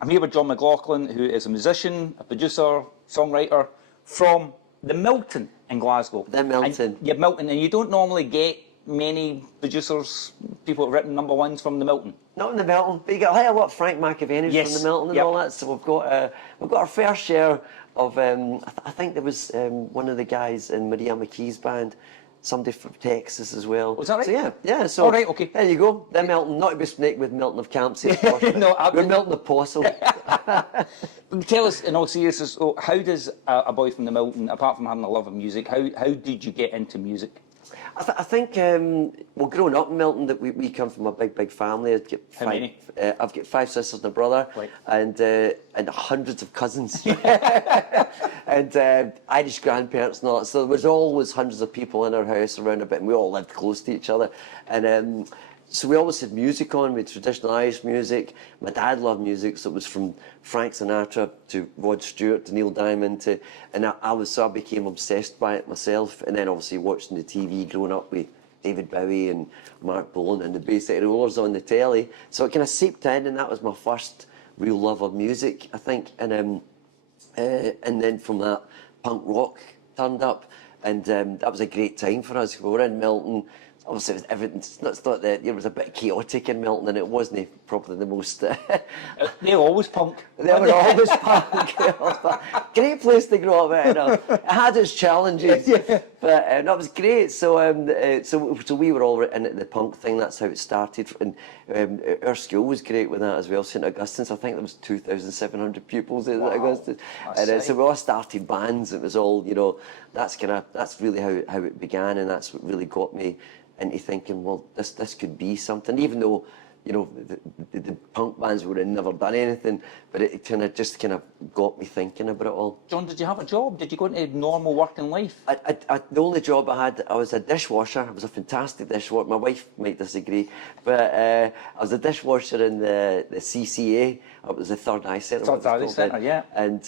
I'm here with John McLAUGHLin, who is a musician, a producer, songwriter from the Milton in Glasgow. The Milton. Yeah, Milton, and you don't normally get many producers, people who've written #1s from the Milton. Not in the Milton, but you get a lot of Frank McAvenny Yes. from the Milton and all that. So we've got our fair share of. I think there was one of the guys in Maria McKee's band, somebody from Texas as well. Was that right? So yeah. So all right, okay. There you go. The Milton, not to be snaked with Milton of Campsie. Of course, No, we're Milton Apostle. Tell us, in all seriousness, how does a boy from the Milton, apart from having a love of music, how did you get into music? I think, well, growing up in Milton, that we come from a big family. How many? I've got 5 sisters and a brother, right. and hundreds of cousins, and Irish grandparents and all that. So there was always hundreds of people in our house around a bit, and we all lived close to each other. And so we always had music on, with traditional Irish music. My dad loved music, so it was from Frank Sinatra to Rod Stewart to Neil Diamond and I became obsessed by it myself. And then obviously watching the TV, growing up with David Bowie and Mark Bolan and the Bay City Rollers on the telly. So it kind of seeped in, and that was my first real love of music, I think. And then from that, punk rock turned up, and that was a great time for us. We were in Milton. Obviously, it was everything. It's not that it was a bit chaotic in Milton, and it wasn't probably the most. They were always punk. They were always punk. Great place to grow up in. It had its challenges, yeah. But that was great. So we were all in the punk thing. That's how it started. And our school was great with that as well. St Augustine's. I think there was 2,700 pupils in St Augustine's, and so we all started bands. It was all, that's really how it began, and that's what really got me into thinking, well, this could be something, even though, the punk bands would have never done anything, but it kind of got me thinking about it all. John, did you have a job? Did you go into normal working life? The only job I had, I was a dishwasher. I was a fantastic dishwasher. My wife might disagree, but I was a dishwasher in the CCA. It was the Third Eye Centre. Third Eye Centre, yeah. And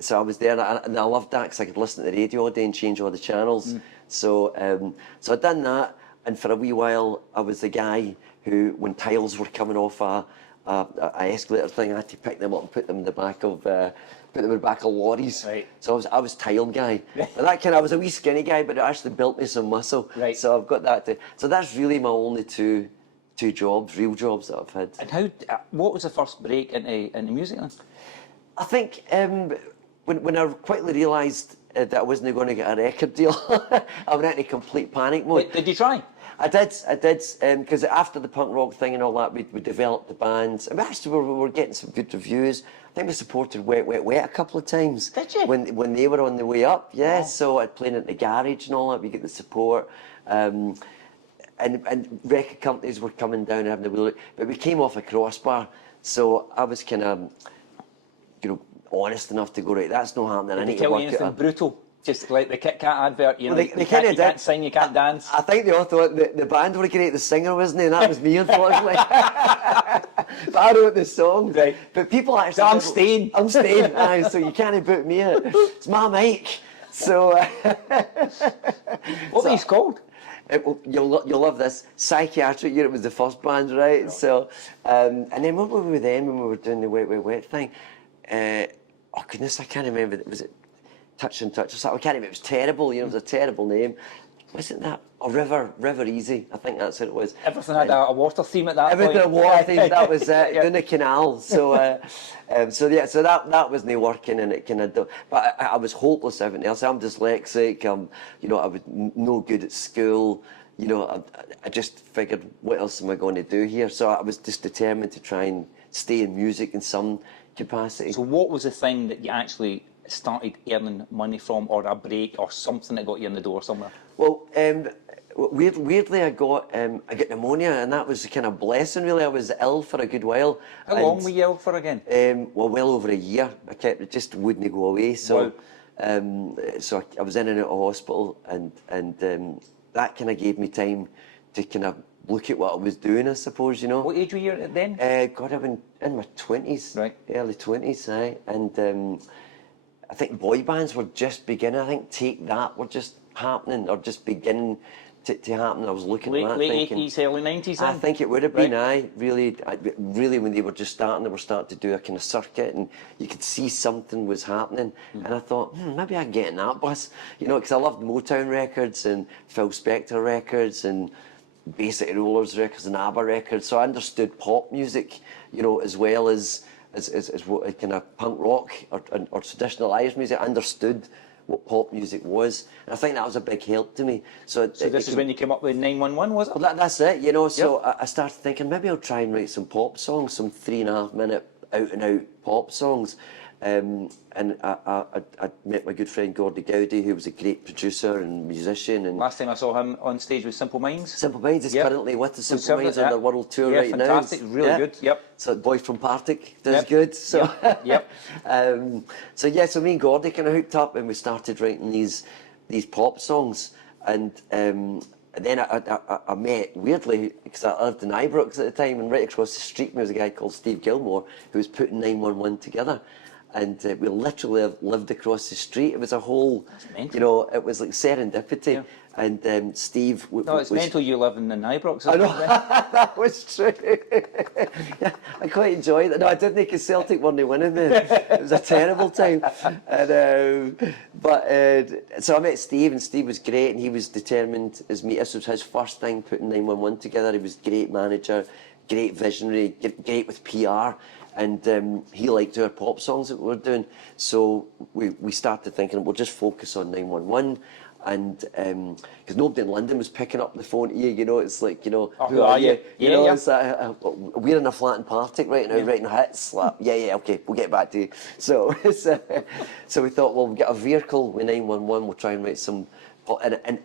so I was there, and I loved that because I could listen to the radio all day and change all the channels. So I'd done that, and for a wee while I was the guy who, when tiles were coming off a escalator thing, I had to pick them up and put them in the back of lorries. Right. So I was tile guy. And I was a wee skinny guy, but it actually built me some muscle. Right. So I've got that. So that's really my only two jobs, real jobs that I've had. And what was the first break into music then? I think when I quickly realised that I wasn't going to get a record deal, I went into complete panic mode. Did you try? I did, because after the punk rock thing and all that, we developed the bands. And actually, we were getting some good reviews. I think we supported Wet Wet Wet a couple of times. Did you? When they were on the way up, yeah. Wow. So I'd played in the garage and all that. We get the support, and record companies were coming down and having a wee look. But we came off a crossbar, so I was kind of, honest enough to go, right, that's not happening. I need to work it anything up. Brutal? Just like the Kit Kat advert, Well, they you kind of can't sing, you can't dance. I think they all thought the band were great, the singer wasn't he? And that was me, unfortunately. But I wrote the song. Right. But people actually... So I'm staying. I'm staying, aye, so you can't boot me in. It's my mic. So... What were these called? You'll love this. Psychiatric Unit was the first band, right? So, and then what were we then when we were doing the Wet Wet Wet thing? Oh goodness, I can't remember. Was it Touch and Touch or something? I can't remember. It was terrible. It was a terrible name. Wasn't that? Oh, River Easy. I think that's what it was. Everything had a water theme at that point. Everything a water theme. That was it. Doing the canal. So, so that wasn't working, and it kind of. But I was hopeless. Everything else. I'm dyslexic. I was no good at school. I just figured, what else am I going to do here? So I was just determined to try and stay in music in some capacity. So what was the thing that you actually started earning money from, or a break, or something that got you in the door somewhere? Well, weirdly, I got pneumonia, and that was a kind of blessing. Really, I was ill for a good while. How long were you ill for again? Well over a year. It just wouldn't go away. So, wow. So I was in and out of hospital, and that kind of gave me time to kind of look at what I was doing, I suppose, What age were you then? God, I've been in my 20s, right. Early 20s, aye. And I think boy bands were just beginning. I think Take That were just happening, or just beginning to happen. I was looking Late, at that late thinking, 80s, early 90s I then? think it would have been, Right. really when they were just starting, they were starting to do a kind of circuit, and you could see something was happening. And I thought, maybe I can get in that bus, you know, because I loved Motown records and Phil Spector records and Basic Rollers records and ABBA records. So I understood pop music, you know, as well as what kind of punk rock or traditional Irish music. I understood what pop music was, and I think that was a big help to me. So This is when you came up with 911, was it? well, that's it, you know. So I started thinking maybe I'll try and write some pop songs, some 3.5 minute out and out pop songs. And I met my good friend Gordy Gowdy, who was a great producer and musician. And Last time I saw him on stage with Simple Minds. Simple Minds is currently with the Simple Minds on yeah. their world tour Yeah, right fantastic, now. really good, yep. So Boy from Partick does Yep. good. So Yep. so yeah, so me and Gordy kind of hooked up and we started writing these pop songs. And then I met, weirdly, because I lived in Ibrox at the time, and right across the street from me was a guy called Steve Gilmore who was putting 911 together. And we literally lived across the street. It was a whole, you know, it was like serendipity. Yeah. And Steve No, it's mental you living in Ibrox. I know, that was true. Yeah, I quite enjoyed it. No, I didn't, because Celtic weren't winning then. It was a terrible time. And, so I met Steve, and Steve was great, and he was determined as me. This was his first thing putting 911 together. He was a great manager, great visionary, great with PR. And he liked our pop songs that we were doing. So we started thinking, we'll just focus on 911. And because nobody in London was picking up the phone to you, you know, it's like, you know, Oh, who are you? Yeah, You know, yeah. it's like, we're in a flat in Partick right now, writing hits. Like, yeah, okay, we'll get back to you. So, so we thought, well, we'll get a vehicle with 911, we'll try and write some,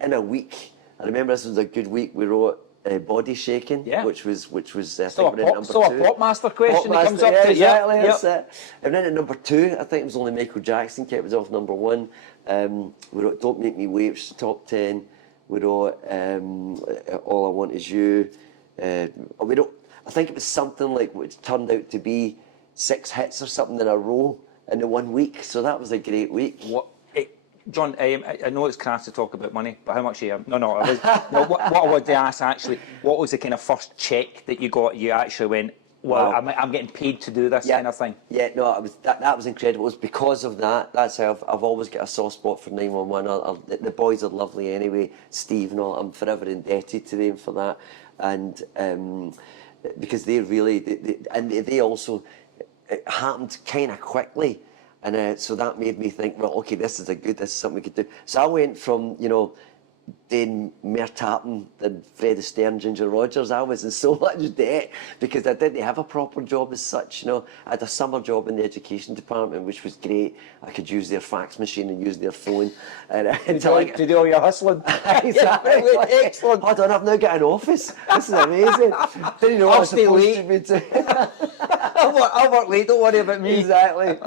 in a week. I remember this was a good week. We wrote Body Shaking, Yeah. which was I Still, think we're in number still 2. a pop master question that comes Popmaster, up yeah, to exactly. Yep. That's it. And then at number 2, I think it was only Michael Jackson kept us off number 1. We wrote Don't Make Me Wait, which is top 10. We wrote All I Want Is You. I think it was something like which turned out to be 6 hits or something in a row in the 1 week. So that was a great week. John, I know it's crass to talk about money, but how much are you? No, what I wanted to ask actually, what was the kind of first check that you got? You actually went, well, Wow. I'm getting paid to do this kind of thing. Yeah, no, that was incredible. It was because of that. That's how I've always got a soft spot for 911. The boys are lovely anyway. Steve and all, I'm forever indebted to them for that. And because they really, they also, it happened kind of quickly. And so that made me think, well, okay, this is something we could do. So I went from, you know, doing more tapping than Fred Astaire, Ginger Rogers. I was in so much debt because I didn't have a proper job as such. You know, I had a summer job in the education department, which was great. I could use their fax machine and use their phone. And To do all your hustling. exactly. Excellent. Hold on, I've now got an office. This is amazing. Didn't know I'll I was stay supposed late. to be doing. I'll work late, don't worry about me. Exactly.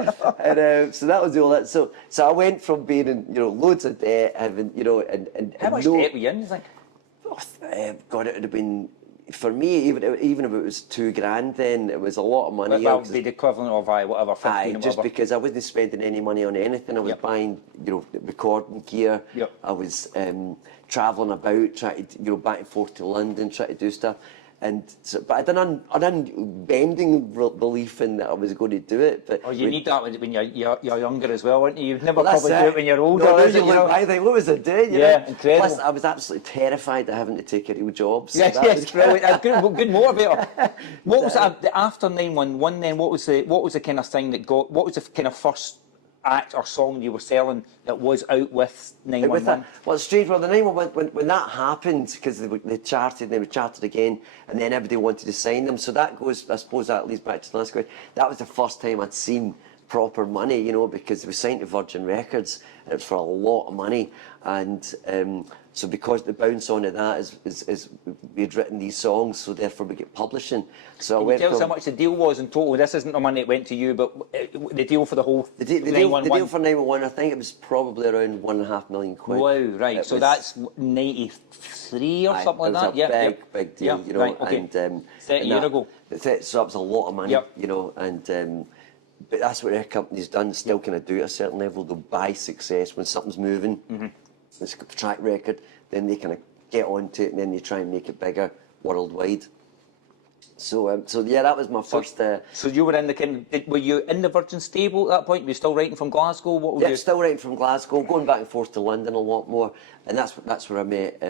And so that was all that. So I went from being in, you know, loads of debt, having, you know, and How much no, debt were you in, you think? God, it would have been, for me, even if it was $2,000, then it was a lot of money. That would be the equivalent of whatever, 15 Aye, or just whatever. because I wasn't spending any money on anything. I was Yep. buying, you know, recording gear. Yep. I was travelling about, trying to, you know, back and forth to London, trying to do stuff. And so, but I didn't unbending belief in that I was going to do it. But Oh, you need that when you're younger as well, aren't you? You'd never well, that's probably do it when you're older. No, is it, you you know? look back, think, what was I doing? You Yeah, know? incredible. Plus, I was absolutely terrified of having to take a real job. So Yes, that yes, was- brilliant. Good motivator. What was after 911 then? What was the kind of thing that got? What was the kind of first act or song you were selling that was out with 911? Well, it's strange. Well, the 911 when that happened, because they charted, they were charted again, and then everybody wanted to sign them. So that goes, I suppose, that leads back to the last question. That was the first time I'd seen proper money, you know, because they were signed to Virgin Records for a lot of money, and so because the bounce on of that is we'd written these songs, so therefore we get publishing. So Can you tell us how much the deal was in total? This isn't the money that went to you, but the deal for the whole the deal 911. for 911, I think it was probably around £1.5 million. Wow, right. So that's 93 or something like that. Yeah, big deal, Yeah, you know. right, okay. And 30 years ago. So that was a lot of money, Yep. you know, and but that's what our company's done. Still kind of do at a certain level. They'll buy success when something's moving. It's a track record. Then they kind of get onto it, and then you try and make it bigger worldwide. So, so yeah, that was my first. So you were in the were you in the Virgin stable at that point? Were you still writing from Glasgow? What were Yeah, you? still writing from Glasgow, going back and forth to London a lot more, and that's where I met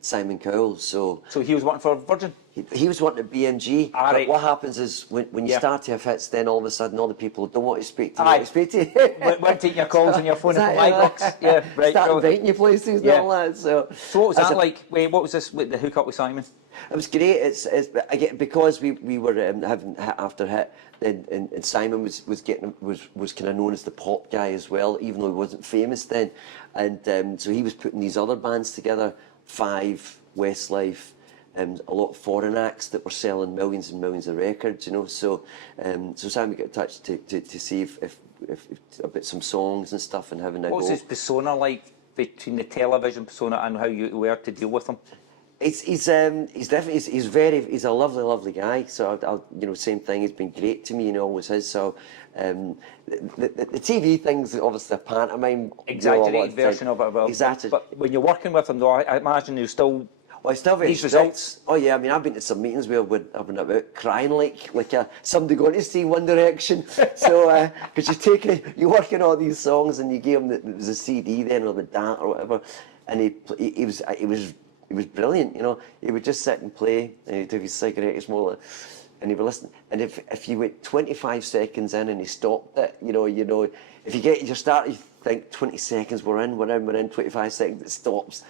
Simon Cowell. So he was working for Virgin. He was wanting at BMG. Ah, right. But what happens is when you start to have hits, then all of a sudden all the people who don't want to speak to you, Aye. want to speak to you. Weren't taking your calls on your phone from my box. Yeah, right. Start inviting you places and all that. So what was that like? Wait, what was this with the hookup with Simon? It was great. It's again, because we were having hit after hit, and Simon was kind of known as the pop guy as well, even though he wasn't famous then, and so he was putting these other bands together, Five, Westlife, a lot of foreign acts that were selling millions and millions of records, you know. So so Simon got in touch to see if about some songs and stuff and having a go. What was his persona like between the television persona and how you were to deal with him? He's definitely he's a lovely guy. So I'll you know, same thing. He's been great to me, you know, always has. So the TV thing's obviously a pantomime, exaggerated version of it. Exactly. But when you're working with him, though, I imagine you're still. Well, I still have these results. Oh yeah, I mean, I've been to some meetings where I've been about crying like somebody going to see One Direction. So because you work on all these songs and you gave him it was a CD then or the DAT or whatever, and he was brilliant, you know. He would just sit and play, and he'd have his cigarette smoke, and he would listen. And if you went 25 seconds in and he stopped it, you know, if you get your start, you think 20 seconds we're in, 25 seconds it stops.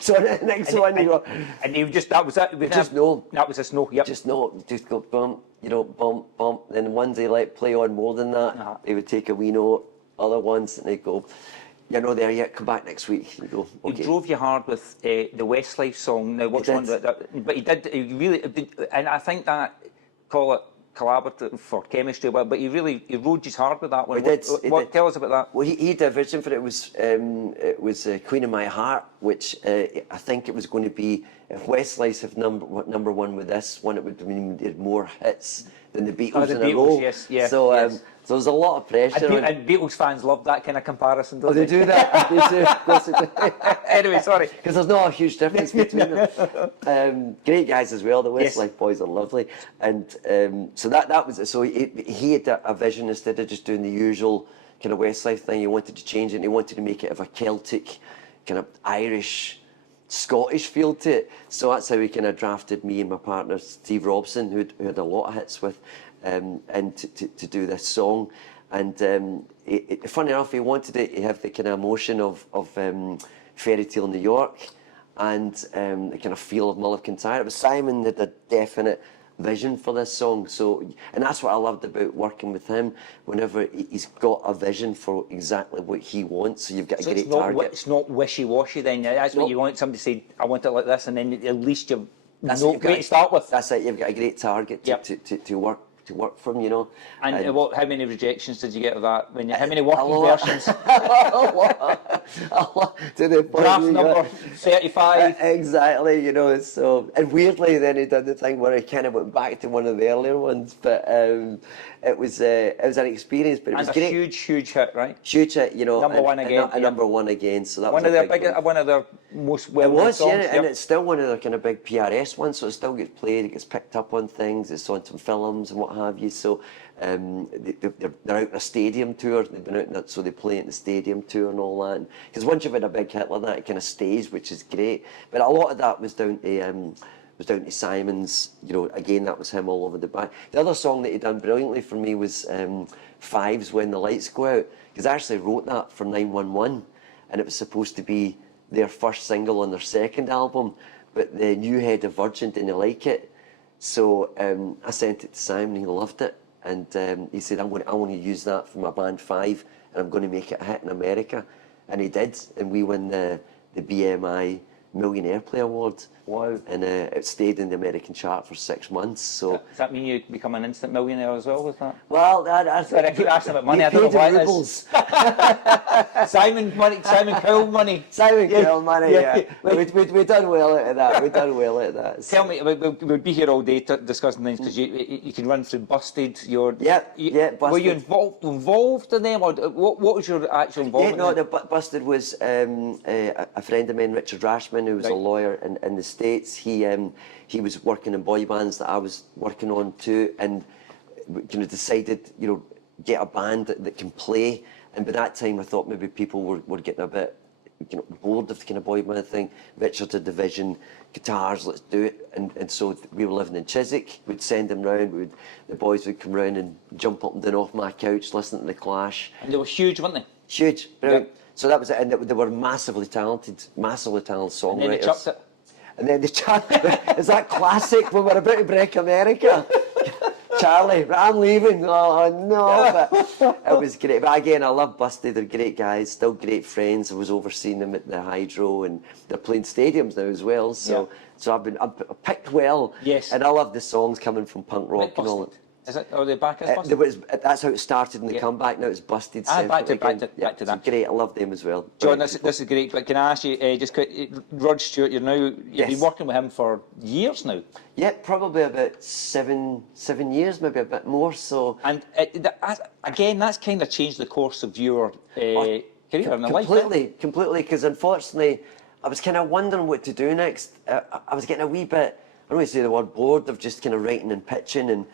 So on the next one, you go. And you just that was it. Just know. That was a snow. Yep. Just know. Just go bump, you know, bump, bump. Then the ones they let play on more than that, they would take a wee note. Other ones, and they go, "You're not there yet. Come back next week." You go, "Okay." He drove you hard with the Westlife song. Now, which one? But he did. He really, and I think that call it collaborative for chemistry. But he rode you hard with that one. He did. Tell us about that. Well, he did a vision for it. It was Queen of My Heart, which I think it was going to be if Westlife have number one with this one, it would mean they had more hits than the Beatles in a row. Yes, yeah. So yes. So there's a lot of pressure. And Beatles fans love that kind of comparison, don't they do that. They do. Of course they do. Anyway, sorry. Because there's not a huge difference between them. Great guys as well. The Westlife boys are lovely, and so that was it. So he had a vision instead of just doing the usual kind of Westlife thing. He wanted to change it. And he wanted to make it of a Celtic, kind of Irish, Scottish feel to it. So that's how he kind of drafted me and my partner Steve Robson, who had a lot of hits with. And to do this song, and funny enough, he wanted it to have the kind of emotion of Fairy Tale New York, and the kind of feel of Mull of Kintyre. It was Simon that had a definite vision for this song. So, and that's what I loved about working with him. Whenever he's got a vision for exactly what he wants, so you've got a great target. It's not wishy-washy. Then that's what you want. Somebody to say, "I want it like this," and then at least you've no way to start with. That's it. You've got a great target to work from, you know. And how many rejections did you get of that? How many working versions? A lot to the point. Draft number 35. Exactly, you know. So, and weirdly, then he did the thing where he kind of went back to one of the earlier ones, but it was an experience. But it was great. Huge hit, right? Huge hit, you know. Number one again. Number one again. So that one was one of their most well-known songs. Yeah, and it's still one of their kind of big PRS ones. So it still gets played. It gets picked up on things. It's on some films and what have you. So they're out on a stadium tour. They've been out in that, so they play it in the stadium tour and all that. Because once you've had a big hit like that, it kind of stays, which is great. But a lot of that was down to Simon's. You know, again, that was him all over the back. The other song that he done brilliantly for me was Five's "When the Lights Go Out," because I actually wrote that for 911, and it was supposed to be their first single on their second album. But the new head of Virgin didn't like it. So I sent it to Simon, he loved it, and he said, I want to use that for my band Five, and I'm going to make it a hit in America. And he did, and we won the BMI Million Airplay Award. Wow. And it stayed in the American chart for 6 months. So does that mean you become an instant millionaire as well with that? Well, that's I keep asking about money, I don't know what it is. Simon Cowell money. Simon Cowell money, yeah. We done well out of that. We done well out of that. Tell me, we'll be here all day discussing things, because you can run through Busted. Busted. Were you involved in them, or what was your actual involvement? Yeah, no, the Busted was a friend of mine, Richard Rashman, Hoffman, who was a Right. lawyer in the States. He was working in boy bands that I was working on too, and decided, get a band that can play. And by that time, I thought maybe people were getting a bit, bored of the kind of boy band thing. Richard had the vision, guitars, let's do it. And so we were living in Chiswick. We'd send them round. The boys would come round and jump up and down off my couch, listening to the Clash. And they were huge, weren't they? Huge, brilliant. Yep. So that was it, and they were massively talented songwriters. And then they chucked it. And then they chucked it. Is that classic when we're about to break America? Charlie, I'm leaving. Oh no, but it was great. But again, I love Busty. They're great guys, still great friends. I was overseeing them at the Hydro, and they're playing stadiums now as well. So, I've picked well. Yes. And I love the songs coming from punk rock and all that. Is it? Are they back as Busted? That's how it started in the comeback. Now it's Busted. Back to that. It's great. I love them as well. John, this is great. But can I ask you just quick? Rod Stewart, you've been working with him for years now. Yeah, probably about seven years, maybe a bit more. So. And again, that's kind of changed the course of your career and life. Completely. Because unfortunately, I was kind of wondering what to do next. I was getting a wee bit, I don't want to say the word bored, of just kind of writing and pitching. And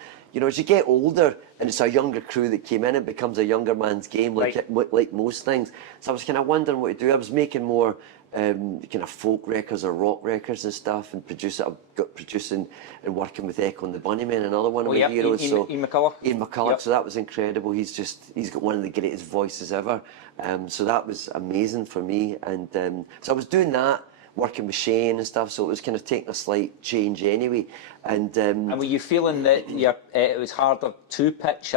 as you get older and it's a younger crew that came in, it becomes a younger man's game, like most things. So I was kind of wondering what to do. I was making more kind of folk records or rock records and stuff, and I've got producing and working with Echo and the Bunnymen, another one of my heroes. Ian McCulloch. Ian McCulloch. Yep. So that was incredible. He's got one of the greatest voices ever. So that was amazing for me. And so I was doing that, working with Shane and stuff, so it was kind of taking a slight change anyway. And were you feeling that it was harder to pitch,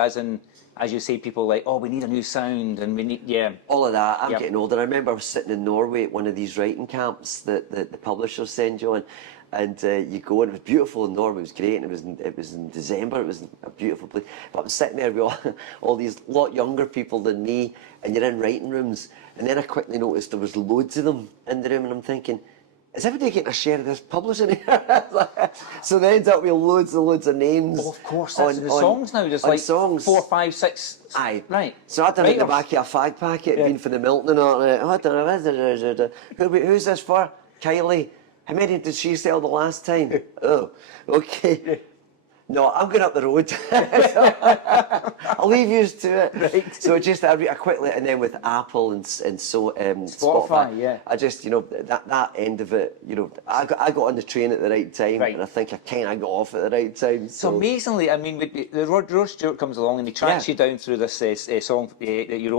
as you say, people like, oh, we need a new sound, and we need, all of that. I'm getting older. I remember I was sitting in Norway at one of these writing camps that the publishers send you on, and you go, and it was beautiful in Norway. It was great, and it was in December. It was a beautiful place. But I'm sitting there with all these lot younger people than me, and you're in writing rooms. And then I quickly noticed there was loads of them in the room, and I'm thinking, is everybody getting a share of this publishing here? So they end up with loads and loads of names. Oh, of course, that's the songs now. There's like songs. 4, 5, 6. Aye. Right. So I'd done it in the back of a fag packet, been for the Milton and all that. I don't know, who's this for? Kylie. How many did she sell the last time? Oh, okay. No, I'm going up the road. I'll leave you to it. Right. So just I quickly, and then with Apple and so Spotify, yeah. I just that end of it, I got on the train at the right time, and I think I kind of got off at the right time. So amazingly, I mean, the Rod Stewart comes along and he tracks you down through this song that you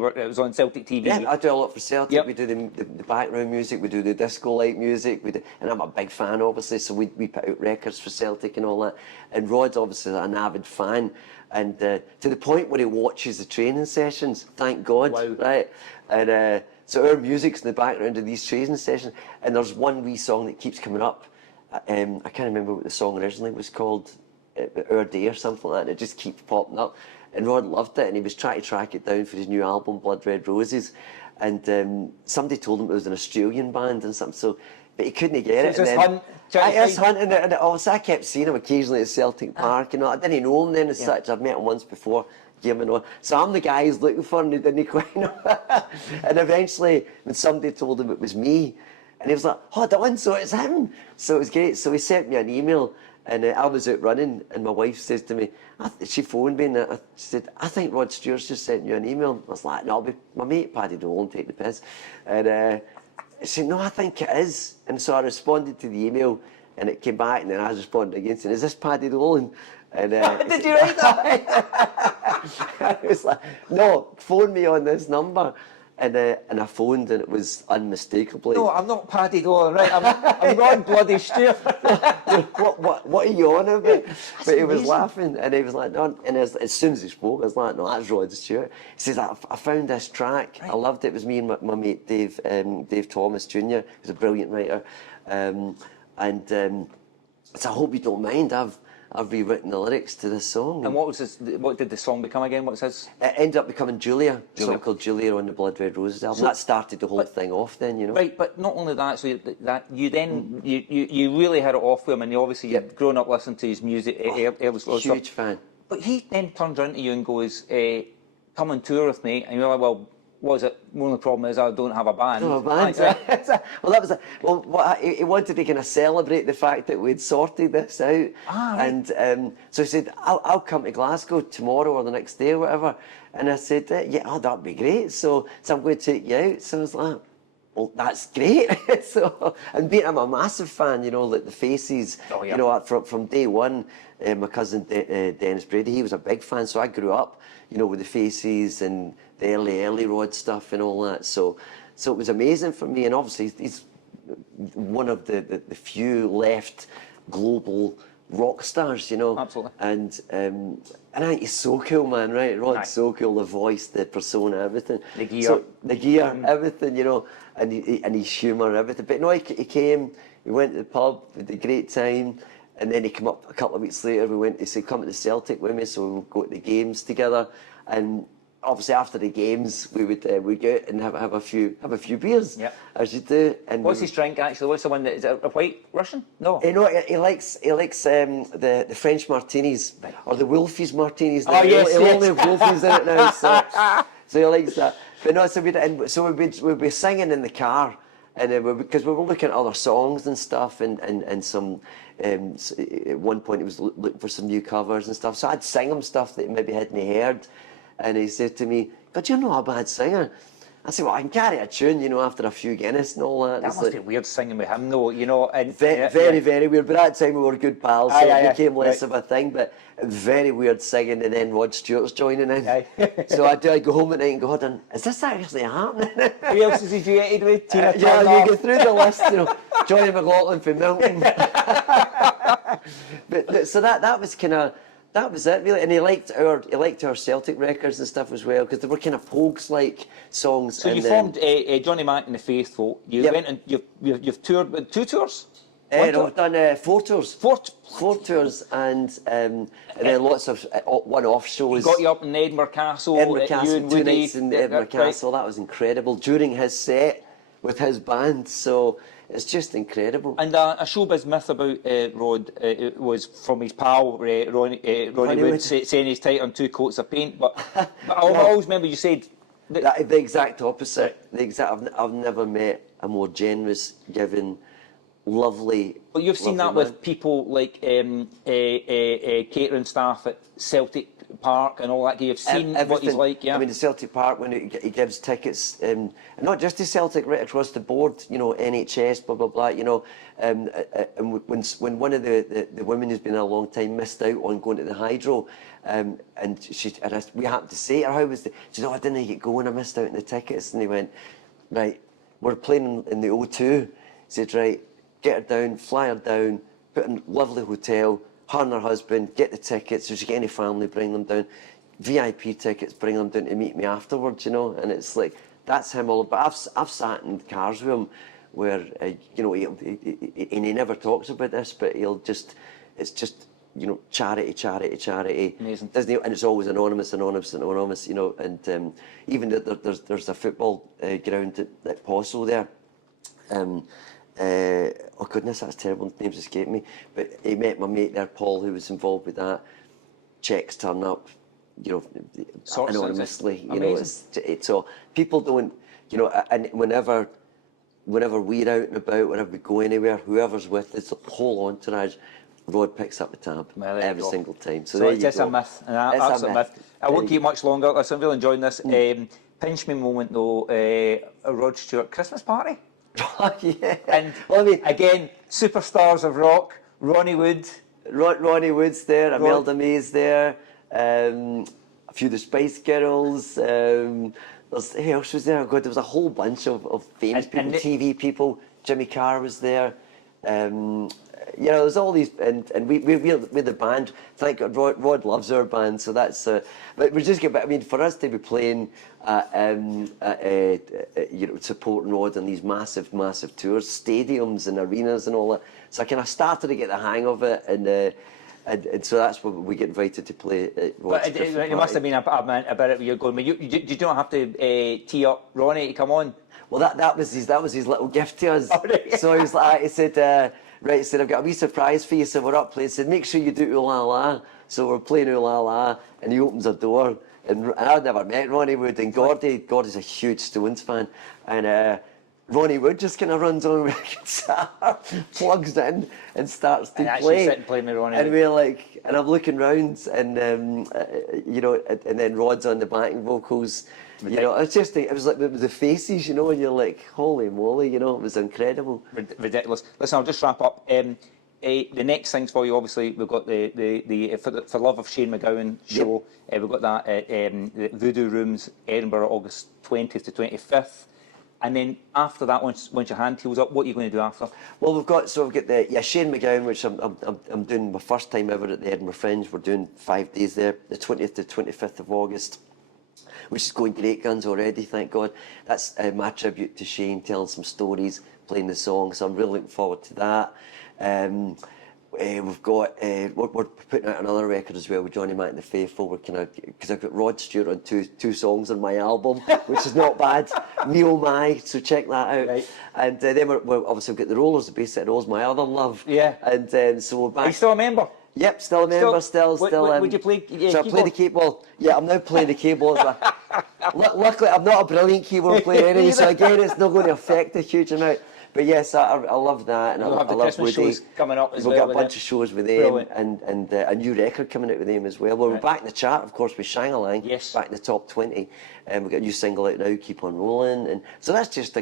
wrote. It was on Celtic TV. Yeah, I do a lot for Celtic. Yep. We do the background music, we do the disco-like music, and I'm a big fan, obviously. So we put out records for Celtic and all that. And Rod's obviously an avid fan, and to the point where he watches the training sessions. Thank God, wow. Right? And so our music's in the background of these training sessions. And there's one wee song that keeps coming up. I can't remember what the song originally was called, Our Day or something like that. And it just keeps popping up. And Rod loved it, and he was trying to track it down for his new album, Blood Red Roses. And somebody told him it was an Australian band and something. So. But he couldn't get it. So I hunting, and also I kept seeing him occasionally at Celtic Park. I didn't know him then as such. I'd met him once before. So I'm the guy he's looking for, and he didn't quite know. And eventually, when somebody told him it was me, and he was like, "Hold on, so it's him." So it was great. So he sent me an email, and I was out running, and my wife says to me, she phoned me, and she said, "I think Rod Stewart's just sent you an email." I was like, "No, I'll be my mate Paddy Dolan, take the piss," and. I said, "No, I think it is." And so I responded to the email, and it came back, and then I responded again saying, "Is this Paddy Dolan?" And did you write that? I was like, "No, phone me on this number." And I phoned, and it was unmistakably. No, I'm not Paddy Dolan, right? I'm Rod Bloody Stewart. What are you on about? But he was amazing. laughing, and he was like, "No." And as soon as he spoke, I was like, "No, that's Rod Stewart." He says, "I found this track. Right. I loved it. It was me and my mate Dave Thomas Jr., who's a brilliant writer, so I hope you don't mind. I've rewritten the lyrics to this song." And what did the song become again? What's his? It ended up becoming Julia. A song called Julia on the Blood Red Roses album. So that started the whole thing off then, Right, but not only that, so that you then, you really had it off with him, and you'd grown up listening to his music. Huge fan. But he then turns around to you and goes, "Come on tour with me," and you're like, "Well, was it? The only problem is I don't have a band. No, a band. Well, that was he wanted to kind of celebrate the fact that we'd sorted this out. Ah, right. And so he said, I'll come to Glasgow tomorrow or the next day or whatever. And I said, yeah, oh, that'd be great. So I'm going to take you out. So I was like, well, that's great. So, and I'm a massive fan, you know, like the Faces, Oh, yeah. you know, from day one. My cousin Dennis Brady, he was a big fan. So I grew up, you know, with the Faces and the early Rod stuff and all that. So it was amazing for me. And obviously, he's one of the few left global rock stars, you know. Absolutely. And I think he's so cool, man, right? Rod's Aye. so cool, the voice, the persona, everything. The gear. So, the gear, everything, you know, and his humour, everything. But no, he came, we went to the pub, we had a great time, and then he came up a couple of weeks later, he said, come to the Celtic with me, so we would go to the games together. And obviously after the games, we'd go out and have a few beers, Yep. as you do. And What's his drink actually? What's the one that is it a white Russian? No. you know, he likes the French martinis or the Wolfies martinis. Oh, yes, he'll yes. only have Wolfies in it now, so he likes that. But no, so we'd be singing in the car, and because we were looking at other songs and stuff, and some. At one point, he was looking for some new covers and stuff. So I'd sing him stuff that he maybe hadn't heard, and he said to me, "God, you're not a bad singer." I said, well, I can carry a tune, you know, after a few Guinness and all that. That must be weird singing with him though, you know. And Very weird. But at that time we were good pals, so Aye, it became less right. of a thing. But very weird singing, and then Rod Stewart's joining in. Aye. So I'd go home at night and go, is this actually happening? Who else is he duetted with? Tina Yeah, Turner. you go through the list, you know, Johnny McLAUGHLin from Milton. But so that was kind of. That was it, really, and he liked our Celtic records and stuff as well, because they were kind of Pogues-like songs. So you formed Johnny Mac and the Faithful. You Yep. went and you've toured with 2 tours. No, I've done 4 tours. Four Tours, and then lots of one-off shows. Got you up in Edinburgh Castle. Edinburgh you Castle, and 2 Woody. nights in Edinburgh Right. Castle. That was incredible during his set with his band. So it's just incredible. And a showbiz myth about Rod it was from his pal Ronnie Wood Wood. saying he's tight on 2 coats of paint. But I always remember you said that, The exact opposite. I've never met a more generous, giving, lovely. but you've seen that lovely with people like catering staff at Celtic Park and all that. You've seen what he's Everything. like, yeah. I mean, the Celtic Park, when he gives tickets, and not just to Celtic, right across the board, you know, NHS, blah, blah, blah, you know, and when one of the women who's been there a long time missed out on going to the Hydro, and we happened to say to her, how was she said, oh, I didn't get going, I missed out on the tickets, and he went, right, we're playing in the O2, he said, right, get her down, fly her down, put her in a lovely hotel, her and her husband, get the tickets, if she get any family, bring them down, VIP tickets, bring them down to meet me afterwards, you know, and it's like, that's him all about. I've sat in cars with him where, you know, and he never talks about this, but it's just, you know, charity. Amazing. Doesn't he? And it's always anonymous, you know, and even there's a football ground at Possil there. Oh goodness, that's terrible. Names escape me. But he met my mate there, Paul, who was involved with that. Checks turn up, you know, Sorts anonymously. of You know, it's so people don't, you know, and whenever we're out and about, whenever we go anywhere, whoever's with us, the whole entourage, Rod picks up the tab Well, there you every go. single time. So So there it's you just go. a myth, an It's a absolute myth. I won't There keep much longer. Listen, I'm really enjoying this. Pinch me moment though, a Rod Stewart Christmas party. Yeah. And Well, I mean, again, superstars of rock, Ronnie Wood. Ronnie Wood's there, Rod- Imelda May's there, a few of the Spice Girls. Who else was there? Oh God, there was a whole bunch of famous And people, TV people. Jimmy Carr was there. You know, there's all these, and we're the band. Thank God, Rod loves our band, so that's. But we're just getting. I mean, for us to be playing, you know, supporting Rod on these massive tours, stadiums and arenas and all that. So I kind of started to get the hang of it, and so that's when we get invited to play at Rod's But Christmas it must have party. been a bit of you're going. But you don't have to tee up Ronnie to come on. Well, that was his little gift to us. Oh, right. So he was like, he said, right, he said, I've got a wee surprise for you. So we're up playing. He said, make sure you do Ooh La La. So we're playing Ooh La La, and he opens a door, and I'd never met Ronnie Wood, and Gordy's a huge Stones fan, and Ronnie Wood just kind of runs on with a guitar, plugs in, and starts to and play. actually sit and play with Ronnie. And we're like, and I'm looking round, and you know, and then Rod's on the backing vocals. You know, it was like the faces, you know, and you're like, holy moly, you know, it was incredible. Ridiculous. Listen, I'll just wrap up. The next things for you, obviously, we've got the For Love of Shane McGowan show. We've got that at the Voodoo Rooms, Edinburgh, August 20th to 25th. And then after that, once your hand heals up, what are you going to do after? Well, we've got the Shane McGowan, which I'm doing my first time ever at the Edinburgh Fringe. We're doing 5 days there, the 20th to 25th of August, which is going great guns already, thank God. That's my tribute to Shane, telling some stories, playing the song, so I'm really looking forward to that. We've got we're putting out another record as well with Johnny Mac and the Faithful. We're because I've got Rod Stewart on two songs on my album, which is not bad. Me Oh My, so check that out. Right. And then we're obviously we've got the Rollers, the bass set Rose, my other love. Yeah. And so we're back. Are you still a member? Yep, still a member. Still. Would you play? So I play the keyboard. Yeah, I'm now playing the keyboard. Luckily, I'm not a brilliant keyboard player anyway, so again, it's not going to affect a huge amount. But yes, I love that, and I love Christmas Woody. shows coming up as We've well. got a bunch of shows with them, and a new record coming out with them as well. Well, we're back in the chart, of course, with Shang-a-Lang. Yes. Back in the top 20, and we've got a new single out now, Keep On Rolling, and so that's just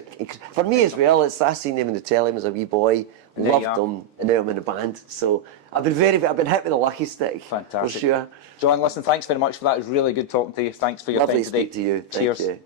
for me as well. I seen them in the telly as a wee boy, loved them, and now I'm in a band. So I've been hit with a lucky stick. Fantastic. For sure. John, listen, thanks very much for that. It was really good talking to you. Thanks for your Lovely time today. to speak to you. Cheers. Thank you.